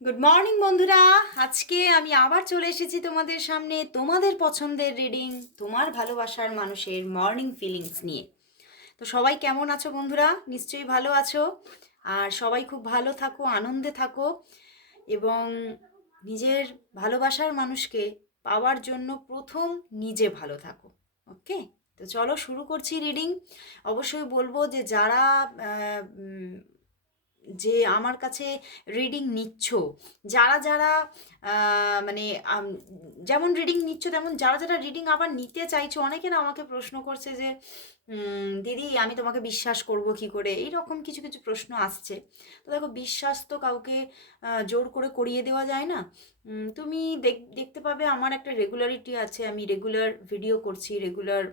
Good morning বন্ধুরা। আজকে আমি আবার চলে এসেছি তোমাদের সামনে তোমাদের পছন্দের রিডিং তোমার ভালোবাসার মানুষের মর্নিং ফিলিংস নিয়ে। তো সবাই কেমন আছো বন্ধুরা? নিশ্চয়ই ভালো আছো। আর সবাই খুব ভালো থাকো, আনন্দে থাকো। এবং নিজের ভালোবাসার মানুষকে পাওয়ার জন্য প্রথম নিজে ভালো থাকো। ওকে তো চলো শুরু করছি রিডিং অবশ্যই বলব যে যারা যে আমার কাছে রিডিং নিচ্ছ, যারা যারা মানে যেমন রিডিং নিচ্ছ, তেমন যারা যারা রিডিং আবার নিতে চাইছো, অনেকে না আমাকে প্রশ্ন করছে যে দিদি, আমি তোমাকে বিশ্বাস করব কি করে? এই রকম কিছু কিছু প্রশ্ন আসছে। তো দেখো, বিশ্বাস তো কাউকে জোর করে করিয়ে দেওয়া যায় না। তুমি দেখ- দেখতে পাবে আমার একটা রেগুলারিটি আছে, আমি রেগুলার ভিডিও করছি রেগুলার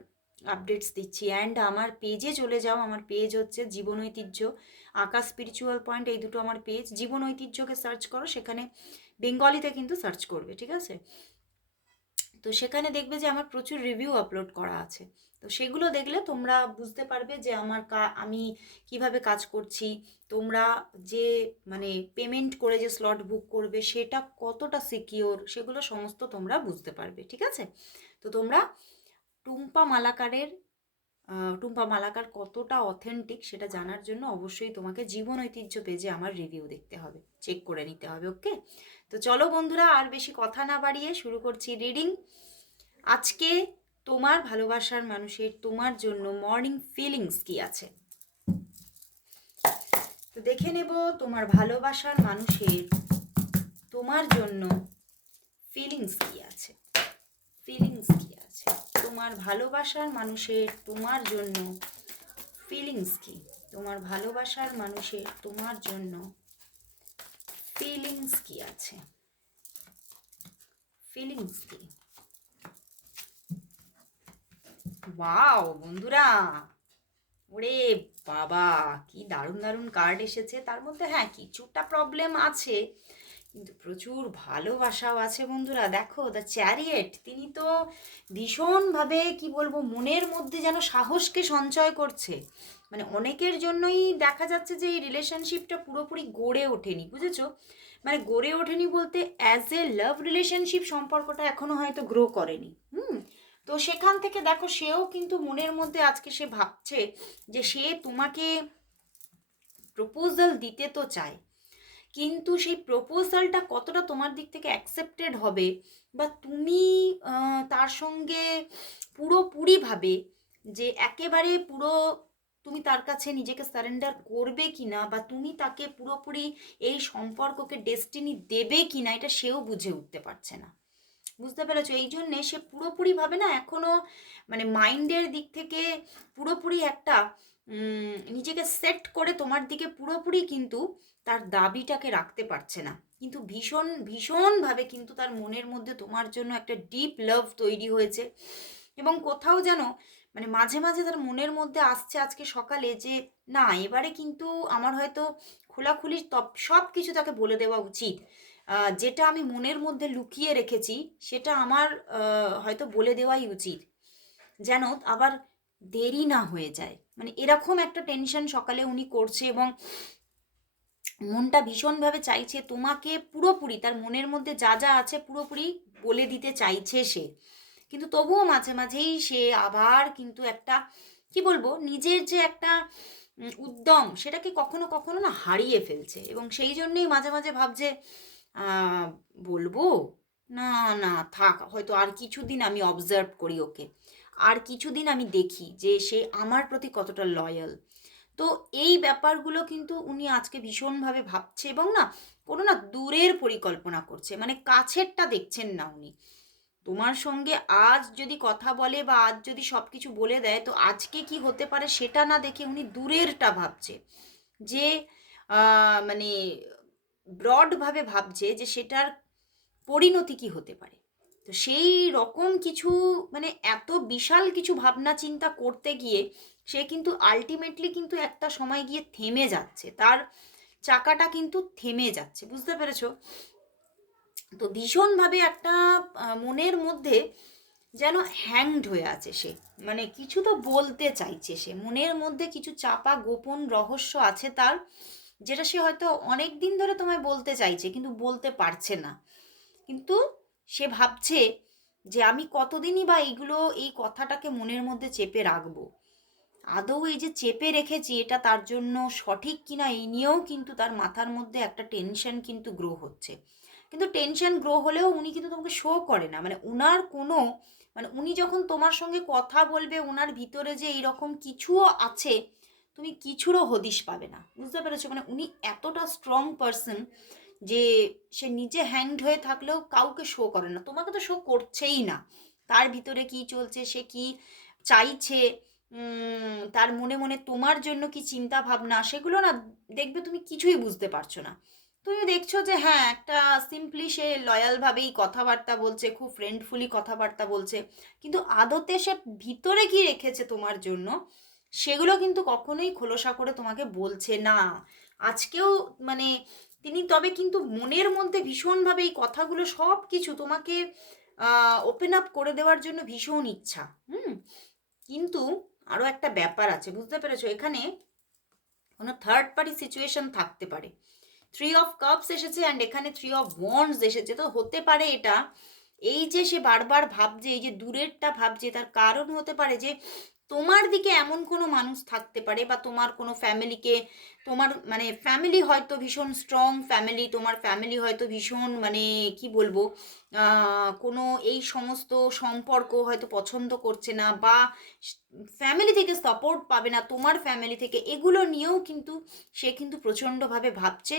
আপডেটস দিচ্ছি। অ্যান্ড আমার পেজে চলে যাও। আমার পেজ হচ্ছে জীবন ঐতিহ্য, আকাশ স্পিরিচুয়াল পয়েন্ট এই দুটো আমার পেজ জীবন ঐতিহ্যকে সার্চ করো, সেখানে বেঙ্গলিতে কিন্তু সার্চ করবে, ঠিক আছে? তো সেখানে দেখবে যে আমার প্রচুর রিভিউ আপলোড করা আছে। তো সেগুলো দেখলে তোমরা বুঝতে পারবে যে আমার কা, আমি কীভাবে কাজ করছি। তোমরা যে মানে পেমেন্ট করে যে স্লট বুক করবে, সেটা কতটা সিকিওর সেগুলো সমস্ত তোমরা বুঝতে পারবে, ঠিক আছে? তো তোমরা টুম্পা মালাকারের টুম্পা মালাকার কতটা অথেন্টিক সেটা জানার জন্য অবশ্যই তোমাকে জীবন ঐতিহ্য পেজে আমার রিভিউ দেখতে হবে। চেক করে নিতে হবে ওকে তো চলো বন্ধুরা, আর বেশি কথা না বাড়িয়ে শুরু করছি রিডিং আজকে তোমার ভালোবাসার মানুষের তোমার জন্য মর্নিং ফিলিংস কি আছে? তো দেখে নেব তোমার ভালোবাসার মানুষের তোমার জন্য ফিলিংস কি আছে? ফিলিংস কি তোমার ভালোবাসার মানুষের তোমার জন্য ফিলিংস কি? তোমার ভালোবাসার মানুষের তোমার জন্য ফিলিংস কি আছে? ফিলিংস কি? ওয়াও বন্ধুরা! ওরে বাবা, কি দারুণ দারুণ কার্ড এসেছে। তার মধ্যে হ্যাঁ কিছুটা প্রবলেম আছে। কিন্তু প্রচুর ভালোবাসাও আছে বন্ধুরা। দেখো দ্য চ্যারিয়েট তিনি তো ভীষণভাবে, কি বলব, মনের মধ্যে যেন সাহসকে সঞ্চয় করছে। মানে অনেকের জন্যই দেখা যাচ্ছে যে, এই রিলেশনশিপটা পুরোপুরি গড়ে ওঠেনি, বুঝেছ? মানে গড়ে ওঠেনি বলতে অ্যাজ এ লাভ রিলেশনশিপ সম্পর্কটা এখনও হয়তো গ্রো করেনি, হুম? তো সেখান থেকে দেখো, সেও কিন্তু মনের মধ্যে আজকে সে ভাবছে যে, সে তোমাকে প্রপোজাল দিতে তো চায় কিন্তু সেই প্রপোজালটা কতটা তোমার দিক থেকে অ্যাকসেপ্টেড হবে বা তুমি তার সঙ্গে পুরোপুরিভাবে যে একেবারে পুরো তুমি তার কাছে নিজেকে সারেন্ডার করবে কি না বা তুমি তাকে পুরোপুরি এই সম্পর্ককে ডেস্টিনি দেবে কি না এটা সেও বুঝে উঠতে পারছে না। বুঝতে পেরেছ? এই জন্যে সে পুরোপুরিভাবে না এখনও মানে মাইন্ডের দিক থেকে পুরোপুরি একটা নিজেকে সেট করে তোমার দিকে পুরোপুরি কিন্তু তার দাবিটাকে রাখতে পারছে না। কিন্তু ভীষণ, ভীষণভাবে কিন্তু তার মনের মধ্যে তোমার জন্য একটা ডিপ লাভ তৈরি হয়েছে। এবং কোথাও যেন মানে মাঝে মাঝে তার মনের মধ্যে আসছে আজকে সকালে যে, না, এবারে কিন্তু আমার হয়তো খোলাখুলি তপ, সব কিছু তাকে বলে দেওয়া উচিত। যেটা আমি মনের মধ্যে লুকিয়ে রেখেছি, সেটা আমার হয়তো বলে দেওয়াই উচিত। যেন আবার দেরি না হয়ে যায়। মানে এরকম একটা টেনশন সকালে উনি করছে এবং মনটা ভীষণভাবে চাইছে তোমাকে পুরোপুরি, তার মনের মধ্যে যা যা আছে পুরোপুরি বলে দিতে চাইছে সে। কিন্তু তবুও মাঝে মাঝেই সে আবার কিন্তু একটা, কি বলব, নিজের যে একটা উদ্যম সেটাকে কখনো কখনো না হারিয়ে ফেলছে। এবং সেই জন্যেই মাঝে মাঝে ভাবছে বলব? না না, থাক, হয়তো আর কিছুদিন আমি অবজার্ভ করি ওকে। আর কিছুদিন আমি দেখি যে সে আমার প্রতি কতটা লয়াল তো এই ব্যাপারগুলো কিন্তু উনি আজকে ভীষণভাবে ভাবছে এবং না কোনো না দূরের পরিকল্পনা করছে মানে কাছেরটা দেখছেন না উনি। তোমার সঙ্গে আজ যদি কথা বলে বা আজ যদি সব কিছু বলে দেয়, তো আজকে কি হতে পারে সেটা না দেখে উনি দূরেরটা ভাবছে। যে মানে ব্রডভাবে ভাবছে যে সেটার পরিণতি কি হতে পারে। তো সেই রকম কিছু মানে এত বিশাল কিছু ভাবনা চিন্তা করতে গিয়ে সে কিন্তু আলটিমেটলি কিন্তু একটা সময় গিয়ে থেমে যাচ্ছে। তার চাকাটা কিন্তু থেমে যাচ্ছে, বুঝতে পেরেছ? তো ভীষণভাবে একটা মনের মধ্যে যেন হ্যাংড হয়ে আছে সে। মানে কিছু তো বলতে চাইছে সে। মনের মধ্যে কিছু চাপা গোপন রহস্য আছে তার, যেটা সে হয়তো অনেক দিন ধরে তোমায় বলতে চাইছে, কিন্তু বলতে পারছে না। কিন্তু সে ভাবছে যে আমি কতদিনই বা এইগুলো, এই কথাটাকে মনের মধ্যে চেপে রাখব। আদৌ এই যে চেপে রেখেছি, এটা তার জন্য সঠিক কিনা এই নিয়েও কিন্তু তার মাথার মধ্যে একটা টেনশন কিন্তু গ্রো হচ্ছে। কিন্তু টেনশন গ্রো হলেও উনি কিন্তু তোমাকে শো করে না। মানে উনার কোনো মানে উনি যখন তোমার সঙ্গে কথা বলবে ওনার ভিতরে যে এইরকম কিছুও আছে, তুমি কিছুরও হদিশ পাবে না। বুঝতে পেরেছ? মানে উনি এতটা স্ট্রং পারসন যে সে নিজে হ্যাংড হয়ে থাকলেও কাউকে শো করে না। তোমাকে তো শো করছেই না। তার ভিতরে কি চলছে, সে কি চাইছে? তার মনে মনে তোমার জন্য কি চিন্তা ভাবনা? সেগুলো না দেখবে তুমি কিছুই বুঝতে পারছ না। তুমি দেখছ যে হ্যাঁ একটা সিম্পলি সে লয়ালভাবেই কথাবার্তা বলছে, খুব ফ্রেন্ডফুলি কথাবার্তা বলছে। কিন্তু আদতে সে ভিতরে কি রেখেছে তোমার জন্য? সেগুলো কিন্তু কখনোই খোলসা করে তোমাকে বলছে না। আজকেও মানে তিনি তবে কিন্তু মনের মধ্যে ভীষণভাবে এই কথাগুলো সব কিছু তোমাকে ওপেন আপ করে দেওয়ার জন্য ভীষণ ইচ্ছা। হুম? কিন্তু আরও একটা ব্যাপার আছে, বুঝতে পেরেছ? এখানে কোনো থার্ড পার্টি সিচুয়েশন থাকতে পারে। থ্রি অফ কাপস এসেছে অ্যান্ড এখানে থ্রি অফ বন্ডস এসেছে। তো হতে পারে এটা এই যে সে বারবার ভাবছে, এই যে দূরেরটা ভাবছে, তার কারণ হতে পারে যে তোমার দিকে এমন কোনো মানুষ থাকতে পারে বা তোমার কোনো ফ্যামিলিকে, তোমার মানে ফ্যামিলি হয়তো ভীষণ স্ট্রং ফ্যামিলি তোমার ফ্যামিলি হয়তো ভীষণ মানে কি বলব কোনো এই সমস্ত সম্পর্ক হয়তো পছন্দ করছে না বা ফ্যামিলি থেকে সাপোর্ট পাবে না, তোমার ফ্যামিলি থেকে, এগুলো নিয়েও কিন্তু সে কিন্তু প্রচণ্ডভাবে ভাবছে।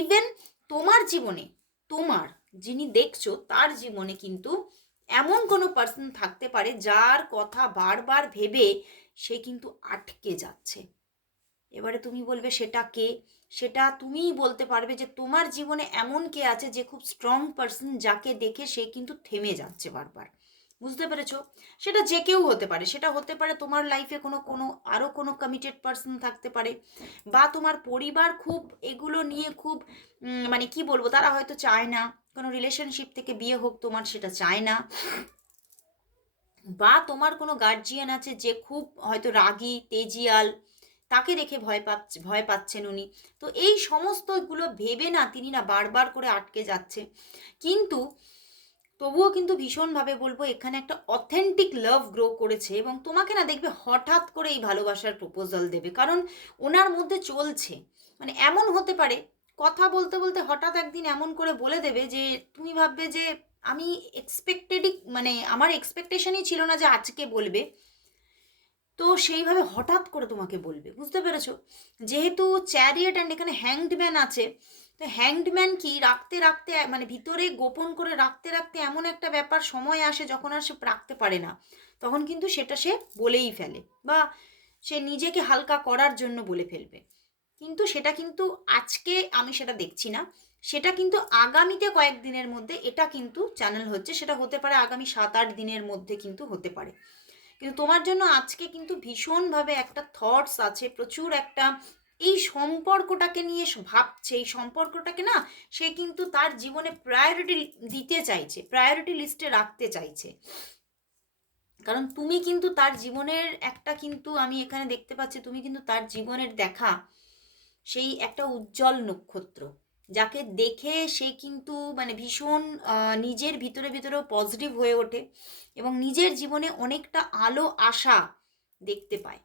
ইভেন তোমার জীবনে তোমার, যিনি দেখছ, তার জীবনে কিন্তু এমন কোনো পার্সন থাকতে পারে যার কথা বারবার ভেবে সে কিন্তু আটকে যাচ্ছে। এবারে তুমি বলবে, সেটা কে? সেটা তুমিই বলতে পারবে যে তোমার জীবনে এমন কে আছে যে খুব স্ট্রং পার্সন যাকে দেখে সে কিন্তু থেমে যাচ্ছে বারবার। বুঝতে পেরেছ? সেটা যে কেউ হতে পারে। সেটা হতে পারে তোমার লাইফে কোনো কোনো আরও কোনো কমিটেড পার্সন থাকতে পারে বা তোমার পরিবার খুব এগুলো নিয়ে খুব মানে কি বলব, তারা হয়তো চায় না। কোনো রিলেশনশিপ থেকে বিয়ে হোক তোমার, সেটা চায় না। বা তোমার কোনো গার্জিয়ান আছে যে খুব হয়তো রাগী, তেজিয়াল, তাকে দেখে ভয় পাচ্ছে ভয় পাচ্ছেন উনি। তো এই সমস্তগুলো ভেবে না তিনি না বারবার করে আটকে যাচ্ছে। কিন্তু তবুও কিন্তু ভীষণভাবে বলব এখানে একটা অথেন্টিক লাভ গ্রো করেছে এবং তোমাকে না দেখবে হঠাৎ করে এই ভালোবাসার প্রপোজাল দেবে। কারণ ওনার মধ্যে চলছে। মানে এমন হতে পারে, কথা বলতে বলতে হঠাৎ একদিন এমন করে বলে দেবে যে, তুমি ভাববে যে, আমি এক্সপেক্টেডই মানে আমার এক্সপেকটেশনই ছিল না যে আজকে বলবে। তো সেইভাবে হঠাৎ করে তোমাকে বলবে। বুঝতে পেরেছ? যেহেতু চ্যারিয়েট অ্যান্ড এখানে হ্যাংডম্যান আছে তো হ্যাংডম্যান কি? রাখতে রাখতে মানে ভিতরে গোপন করে রাখতে রাখতে এমন একটা ব্যাপার সময় আসে যখন আর সে রাখতে পারে না। তখন কিন্তু সেটা সে বলেই ফেলে বা সে নিজেকে হালকা করার জন্য বলে ফেলবে। কিন্তু সেটা কিন্তু আজকে আমি সেটা দেখছি না। সেটা কিন্তু আগামীতে কয়েকদিনের মধ্যে, এটা কিন্তু চ্যানেল হচ্ছে, সেটা হতে পারে আগামী সাত আট দিনের মধ্যে কিন্তু হতে পারে। কিন্তু তোমার জন্য আজকে কিন্তু ভীষণভাবে একটা থটস আছে, প্রচুর একটা এই সম্পর্কটাকে নিয়ে ভাবছে, এই সম্পর্কটাকে না সে কিন্তু তার জীবনে প্রায়োরিটি দিতে চাইছে প্রায়োরিটি লিস্টে রাখতে চাইছে। কারণ তুমি কিন্তু তার জীবনের একটা কিন্তু আমি এখানে দেখতে পাচ্ছি, তুমি কিন্তু তার জীবনের দেখা, সেই একটা উজ্জ্বল নক্ষত্র, যাকে দেখে সে কিন্তু মানে ভীষণ নিজের ভিতরে ভিতরেও পজিটিভ হয়ে ওঠে এবং নিজের জীবনে অনেকটা আলো, আশা দেখতে পায়।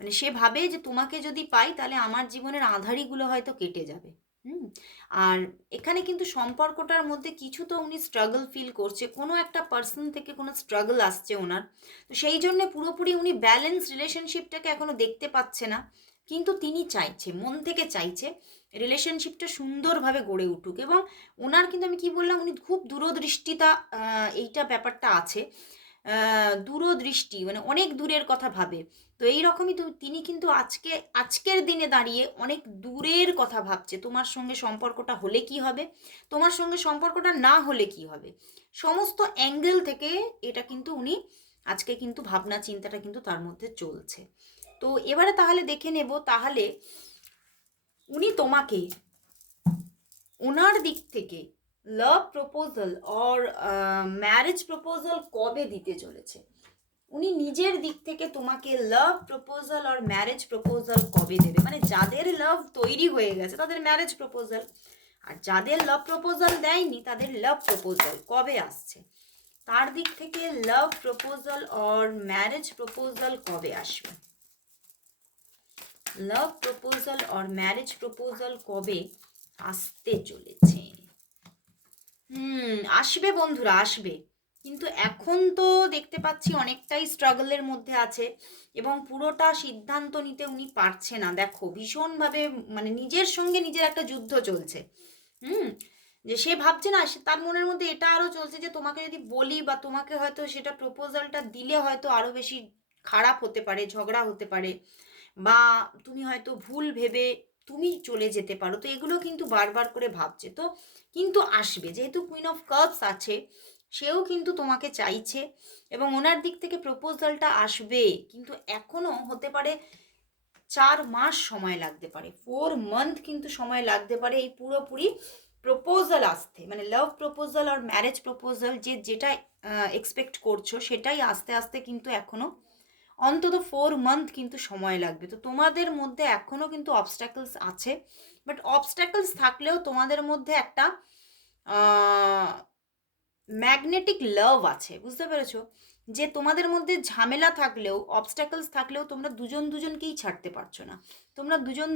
মানে সে ভাবে যে তোমাকে যদি পাই তাহলে আমার জীবনের আধারিগুলো হয়তো কেটে যাবে। হুম? আর এখানে কিন্তু সম্পর্কটার মধ্যে কিছু তো উনি স্ট্রাগল ফিল করছে, কোনো একটা পার্সন থেকে কোনো স্ট্রাগল আসছে ওনার। তো সেই জন্যে পুরোপুরি উনি ব্যালেন্স রিলেশনশিপটাকে এখনও দেখতে পাচ্ছে না। কিন্তু তিনি চাইছে, মন থেকে চাইছে রিলেশনশিপটা সুন্দরভাবে গড়ে উঠুক এবং ওনার কিন্তু আমি কি বললাম, উনি খুব দূরদৃষ্টিতা এইটা ব্যাপারটা আছে। দূরদৃষ্টি মানে অনেক দূরের কথা ভাবে। তো এই রকমই তিনি কিন্তু আজকে, আজকের দিনে দাঁড়িয়ে অনেক দূরের কথা ভাবছে। তোমার সঙ্গে সম্পর্কটা হলে কি হবে? তোমার সঙ্গে সম্পর্কটা না হলে কি হবে? সমস্ত অ্যাঙ্গেল থেকে এটা কিন্তু উনি, আজকে কিন্তু ভাবনা চিন্তাটা কিন্তু তার মধ্যে চলছে। তো এবারে তাহলে দেখে নেব, তাহলে উনি তোমাকে ওনার দিক থেকে love proposal or marriage proposal কবে দিতে চলেছে? উনি নিজের দিক থেকে তোমাকে লাভ প্রপোজাল আর ম্যারেজ প্রপোজাল কবে দেবে? মানে যাদের লাভ তৈরি হয়ে গেছে, তাদের ম্যারেজ প্রপোজাল আর যাদের লাভ প্রপোজাল দেয়নি, তাদের লাভ প্রপোজাল কবে আসছে? তার দিক থেকে লাভ প্রপোজাল আর ম্যারেজ প্রপোজাল কবে আসবে? লাভ প্রপোজাল আর ম্যারেজ প্রপোজাল কবে আসতে চলেছে? হুম, আসবে বন্ধুরা, আসবে। কিন্তু এখন তো দেখতে পাচ্ছি অনেকটাই স্ট্রাগলের মধ্যে আছে এবং পুরোটা সিদ্ধান্ত নিতে উনি পারছে না। দেখো, ভীষণভাবে মানে নিজের সঙ্গে নিজের একটা যুদ্ধ চলছে। হুম? যে সে ভাবছে না তার মনের মধ্যে এটা আরও চলছে যে তোমাকে যদি বলি বা তোমাকে হয়তো সেটা প্রপোজালটা দিলে হয়তো আরও বেশি খারাপ হতে পারে, ঝগড়া হতে পারে বা তুমি হয়তো ভুল ভেবে তুমি চলে যেতে পারো। তো এগুলো কিন্তু বারবার করে ভাবছে। তো কিন্তু আসবে। যেহেতু কুইন অফ কাপস আছে সেও কিন্তু তোমাকে চাইছে এবং ওনার দিক থেকে প্রপোজালটা আসবে। কিন্তু এখনও হতে পারে চার মাস সময় লাগতে পারে। ফোর মান্থ কিন্তু সময় লাগতে পারে এই পুরোপুরি প্রপোজাল আসতে। মানে লাভ প্রপোজাল আর ম্যারেজ প্রপোজাল যে যেটা এক্সপেক্ট করছ সেটাই আস্তে আস্তে কিন্তু এখনও অন্তত ফোর মান্থ কিন্তু সময় লাগবে। তো তোমাদের মধ্যে এখনও কিন্তু অবস্ট্যাকলস আছে। বাট অবস্ট্যাকলস থাকলেও তোমাদের মধ্যে একটা ম্যাগনেটিক লাভ আছে, বুঝতে পেরেছ? যে তোমাদের মধ্যে ঝামেলা থাকলেও অবস্ট্যাকলস থাকলেও তোমরা দুজন দুজনকেই ছাড়তে পারছ না। তোমরা দুজন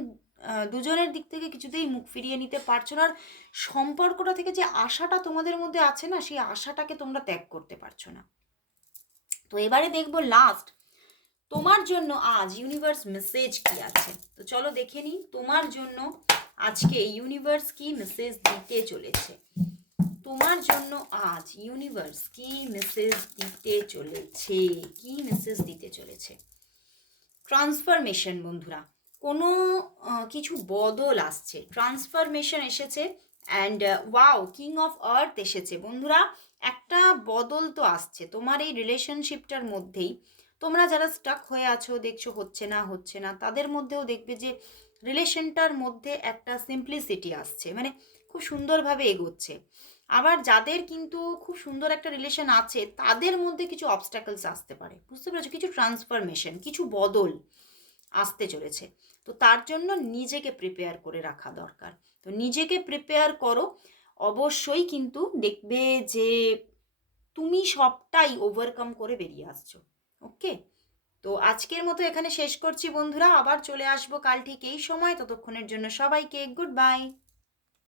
দুজনের দিক থেকে কিছুতেই মুখ ফিরিয়ে নিতে পারছ না। আর সম্পর্কটা থেকে যে আশাটা তোমাদের মধ্যে আছে না, সেই আশাটাকে তোমরা ত্যাগ করতে পারছ না। তো এবারে দেখব লাস্ট তোমার জন্য আজ ইউনিভার্স মেসেজ কি আছে? তো চলো দেখে নিই, তোমার জন্য আজকে ইউনিভার্স কি মেসেজ দিতে চলেছে? তোমার জন্য আজ ইউনিভার্স কি মেসেজ দিতে চলেছে? কি মেসেজ দিতে চলেছে? ট্রান্সফরমেশন বন্ধুরা, কোনো কিছু বদল আসছে। ট্রান্সফরমেশন এসেছে and wow king of earth এসেছে। বন্ধুরা, একটা বদল তো আসছে। তোমার এই রিলেশনশিপটার মধ্যেই তোমরা যারা স্টাক হয়ে আছো, দেখছ হচ্ছে না হচ্ছে না, তাদের মধ্যেও দেখবে যে রিলেশনটার মধ্যে একটা সিম্পলিসিটি আসছে। মানে খুব সুন্দরভাবে এগোচ্ছে। আবার যাদের কিন্তু খুব সুন্দর একটা রিলেশন আছে, তাদের মধ্যে কিছু অবস্ট্যাকলস আসতে পারে। বুঝতে পেরেছ? কিছু ট্রান্সফরমেশন কিছু বদল আসতে চলেছে। তো তার জন্য নিজেকে প্রিপেয়ার করে রাখা দরকার। তো নিজেকে প্রিপেয়ার করো, অবশ্যই কিন্তু দেখবে যে তুমি সবটাই ওভারকাম করে বেরিয়ে আসছো। ওকে তো আজকের মতো এখানে শেষ করছি বন্ধুরা। আবার চলে আসব কাল ঠিক এই সময়। ততক্ষণের জন্য সবাইকে গুড বাই